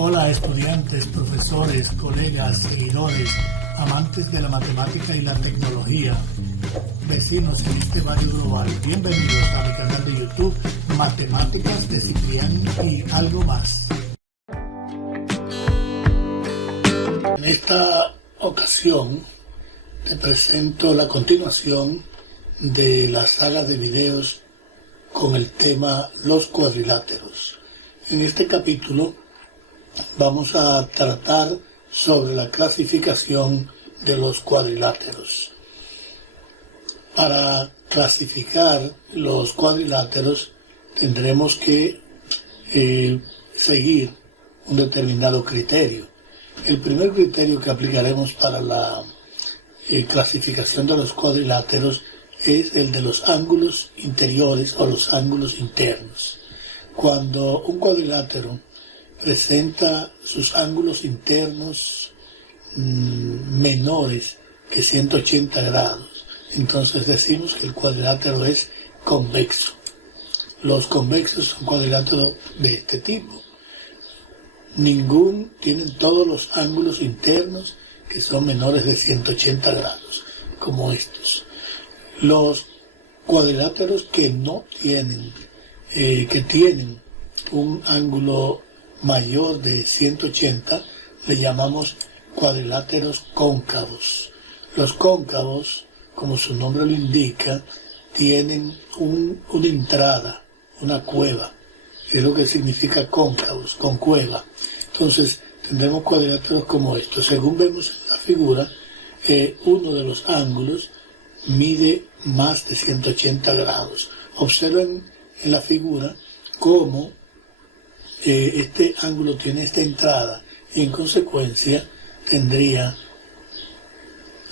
Hola estudiantes, profesores, colegas, seguidores, amantes de la matemática y la tecnología, vecinos en este barrio global. Bienvenidos a mi canal de YouTube, Matemáticas de Ciprián y algo más. En esta ocasión te presento la continuación de la saga de videos con el tema los cuadriláteros. En este capítulo vamos a tratar sobre la clasificación de los cuadriláteros. Para clasificar los cuadriláteros tendremos que seguir un determinado criterio. El primer criterio que aplicaremos para la clasificación de los cuadriláteros es el de los ángulos interiores o los ángulos internos. Cuando un cuadrilátero presenta sus ángulos internos menores que 180 grados, entonces decimos que el cuadrilátero es convexo. Los convexos son cuadriláteros de este tipo. Tienen todos los ángulos internos que son menores de 180 grados, como estos. Los cuadriláteros que no tienen, que tienen un ángulo mayor de 180, le llamamos cuadriláteros cóncavos. Los cóncavos, como su nombre lo indica, tienen una entrada, una cueva. Es lo que significa cóncavos, con cueva. Entonces, tendremos cuadriláteros como estos. Según vemos en la figura, uno de los ángulos mide más de 180 grados. Observen en la figura cómo este ángulo tiene esta entrada y en consecuencia tendría,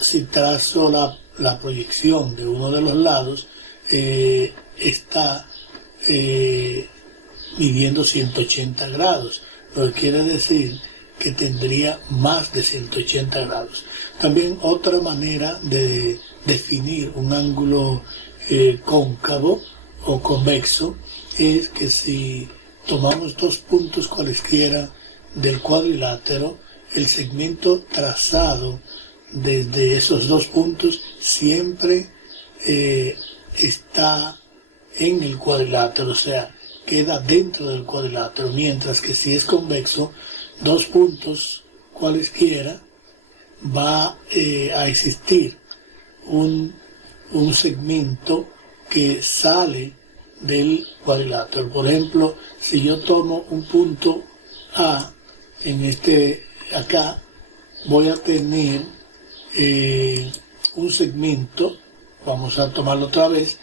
si trazo la proyección de uno de los lados, está midiendo 180 grados, lo que quiere decir que tendría más de 180 grados. También otra manera de definir un ángulo cóncavo o convexo es que si tomamos dos puntos cualesquiera del cuadrilátero, el segmento trazado desde esos dos puntos siempre está en el cuadrilátero, o sea, queda dentro del cuadrilátero, mientras que si es convexo, dos puntos cualesquiera va a existir un segmento que sale del cuadrilátero. Por ejemplo, si yo tomo un punto A acá, voy a tener un segmento, vamos a tomarlo otra vez,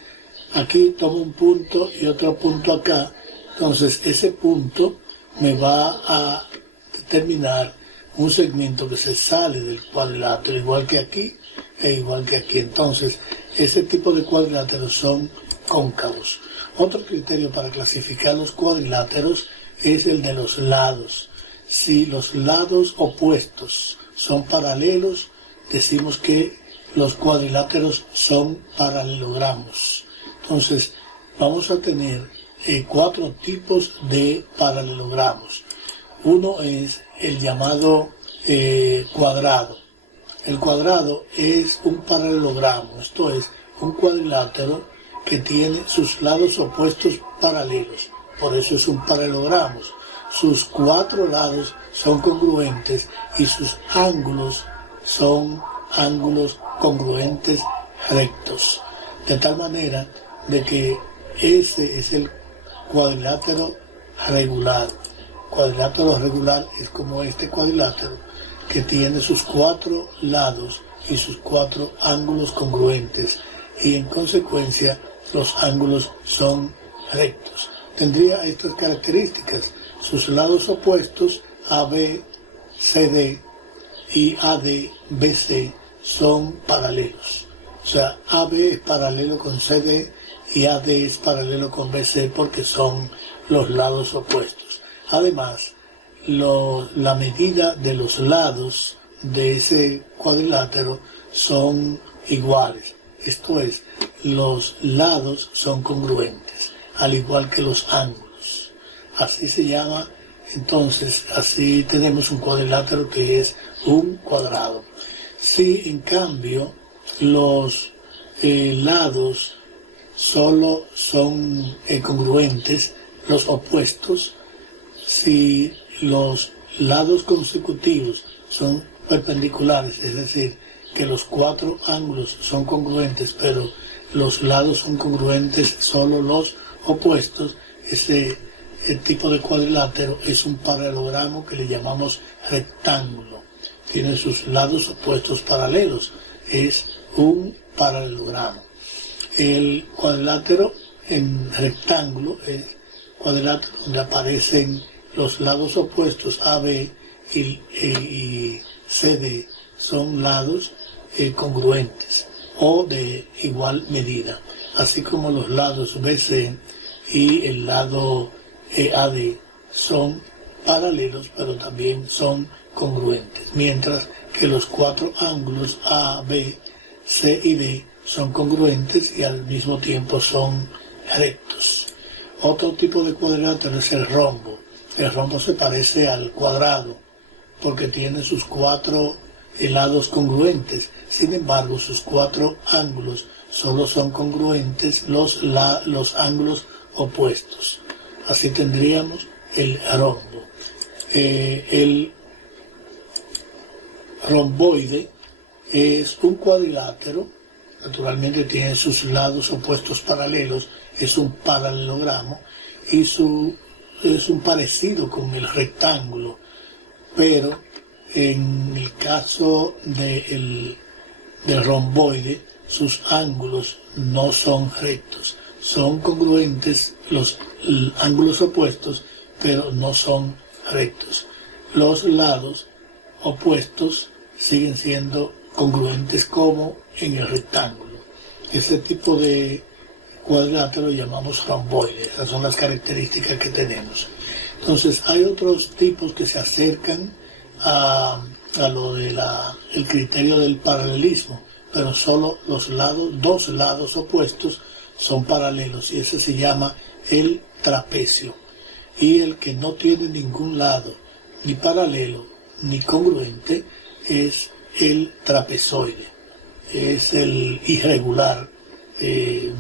aquí tomo un punto y otro punto acá, entonces ese punto me va a determinar un segmento que se sale del cuadrilátero, igual que aquí e igual que aquí. Entonces, ese tipo de cuadriláteros son cóncavos. Otro criterio para clasificar los cuadriláteros es el de los lados. Si los lados opuestos son paralelos, decimos que los cuadriláteros son paralelogramos. Entonces, vamos a tener 4 tipos de paralelogramos. Uno es el llamado cuadrado. El cuadrado es un paralelogramo, esto es, un cuadrilátero que tiene sus lados opuestos paralelos. Por eso es un paralelogramo. Sus 4 lados son congruentes y sus ángulos son ángulos congruentes rectos. De tal manera de que ese es el cuadrilátero regular. Cuadrilátero regular es como este cuadrilátero que tiene sus 4 lados y sus 4 ángulos congruentes y en consecuencia los ángulos son rectos. Tendría estas características: sus lados opuestos AB, CD y AD, BC son paralelos. O sea, AB es paralelo con CD y AD es paralelo con BC porque son los lados opuestos. Además, la medida de los lados de ese cuadrilátero son iguales. Esto es, los lados son congruentes, al igual que los ángulos. Así se llama Entonces, así tenemos un cuadrilátero que es un cuadrado. Si en cambio los lados solo son congruentes, los opuestos, si los lados consecutivos son perpendiculares, es decir, que los cuatro ángulos son congruentes, pero los lados son congruentes solo los opuestos, ese tipo de cuadrilátero es un paralelogramo que le llamamos rectángulo. Tiene sus lados opuestos paralelos, es un paralelogramo. El cuadrilátero en rectángulo es cuadrilátero donde aparecen los lados opuestos AB y CD, son lados congruentes o de igual medida, así como los lados BC y el lado AD son paralelos pero también son congruentes, mientras que los cuatro ángulos A, B, C y D son congruentes y al mismo tiempo son rectos. Otro tipo de cuadrilátero es el rombo. El rombo se parece al cuadrado porque tiene sus cuatro lados congruentes. Sin embargo, sus cuatro ángulos solo son congruentes los ángulos opuestos. Así tendríamos el rombo. El romboide es un cuadrilátero, naturalmente tiene sus lados opuestos paralelos, es un paralelogramo y es un parecido con el rectángulo, pero en el caso del romboide sus ángulos no son rectos, son congruentes los ángulos opuestos, pero no son rectos. Los lados opuestos siguen siendo congruentes como en el rectángulo. Este tipo de cuadrilátero lo llamamos romboide. Esas son las características que tenemos. Entonces hay otros tipos que se acercan a lo de el criterio del paralelismo, pero solo dos lados opuestos son paralelos y ese se llama el trapecio. Y el que no tiene ningún lado ni paralelo ni congruente es el trapezoide, es el irregular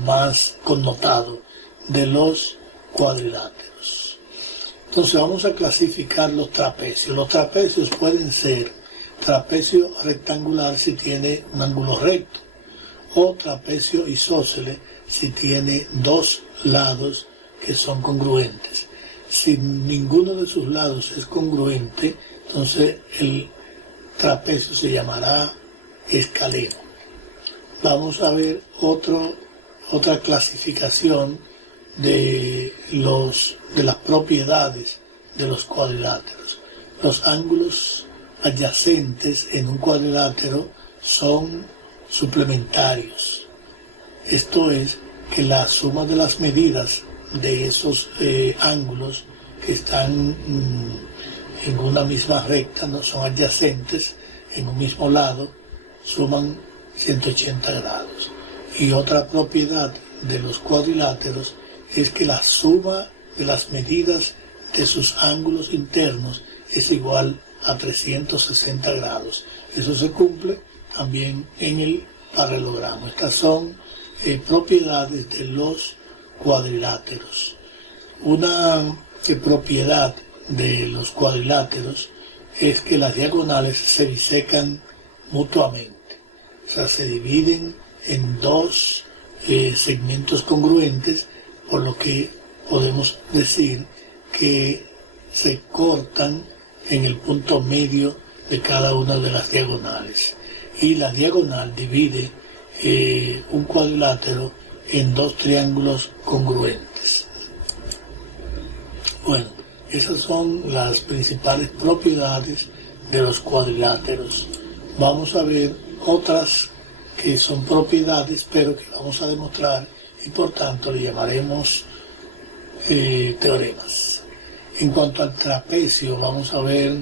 más connotado de los cuadriláteros. Entonces vamos a clasificar los trapecios. Los trapecios pueden ser trapecio rectangular si tiene un ángulo recto, o trapecio isósceles si tiene dos lados que son congruentes. Si ninguno de sus lados es congruente, entonces el trapecio se llamará escaleno. Vamos a ver otra clasificación de las propiedades de los cuadriláteros. Los ángulos adyacentes en un cuadrilátero son suplementarios. Esto es que la suma de las medidas de esos ángulos que están en una misma recta, no son adyacentes en un mismo lado, suman 180 grados. Y otra propiedad de los cuadriláteros es que la suma de las medidas de sus ángulos internos es igual a 360 grados. Eso se cumple también en el paralelogramo. Estas son propiedades de los cuadriláteros. Una propiedad de los cuadriláteros es que las diagonales se bisecan mutuamente, o sea, se dividen en dos segmentos congruentes, por lo que podemos decir que se cortan en el punto medio de cada una de las diagonales, y la diagonal divide un cuadrilátero en dos triángulos congruentes. Bueno, esas son las principales propiedades de los cuadriláteros. Vamos a ver otras que son propiedades, pero que vamos a demostrar y por tanto le llamaremos teoremas. En cuanto al trapecio, vamos a ver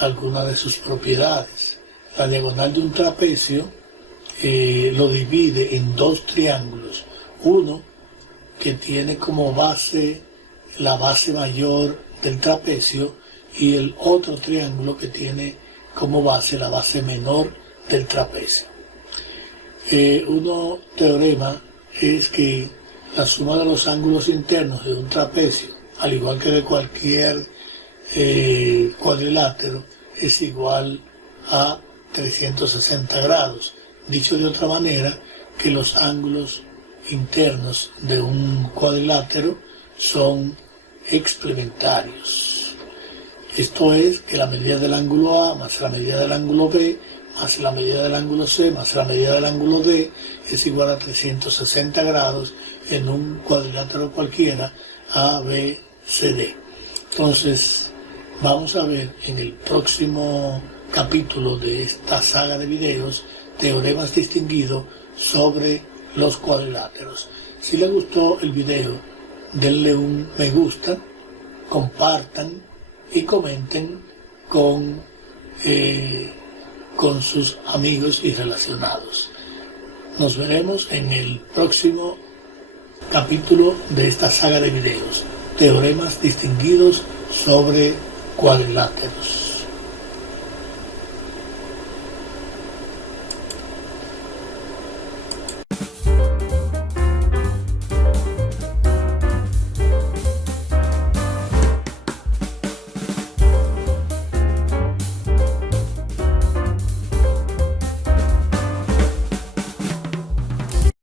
algunas de sus propiedades. La diagonal de un trapecio lo divide en dos triángulos. Uno que tiene como base la base mayor del trapecio y el otro triángulo que tiene como base la base menor del trapecio. Un teorema es que la suma de los ángulos internos de un trapecio, al igual que de cualquier cuadrilátero, es igual a 360 grados. Dicho de otra manera, que los ángulos internos de un cuadrilátero son explementarios. Esto es que la medida del ángulo A más la medida del ángulo B más la medida del ángulo C más la medida del ángulo D es igual a 360 grados en un cuadrilátero cualquiera A, B, C, D. Entonces, vamos a ver en el próximo capítulo de esta saga de videos teoremas distinguidos sobre los cuadriláteros. Si les gustó el video, denle un me gusta, compartan y comenten con sus amigos y relacionados. Nos veremos en el próximo capítulo de esta saga de videos, teoremas distinguidos sobre cuadriláteros.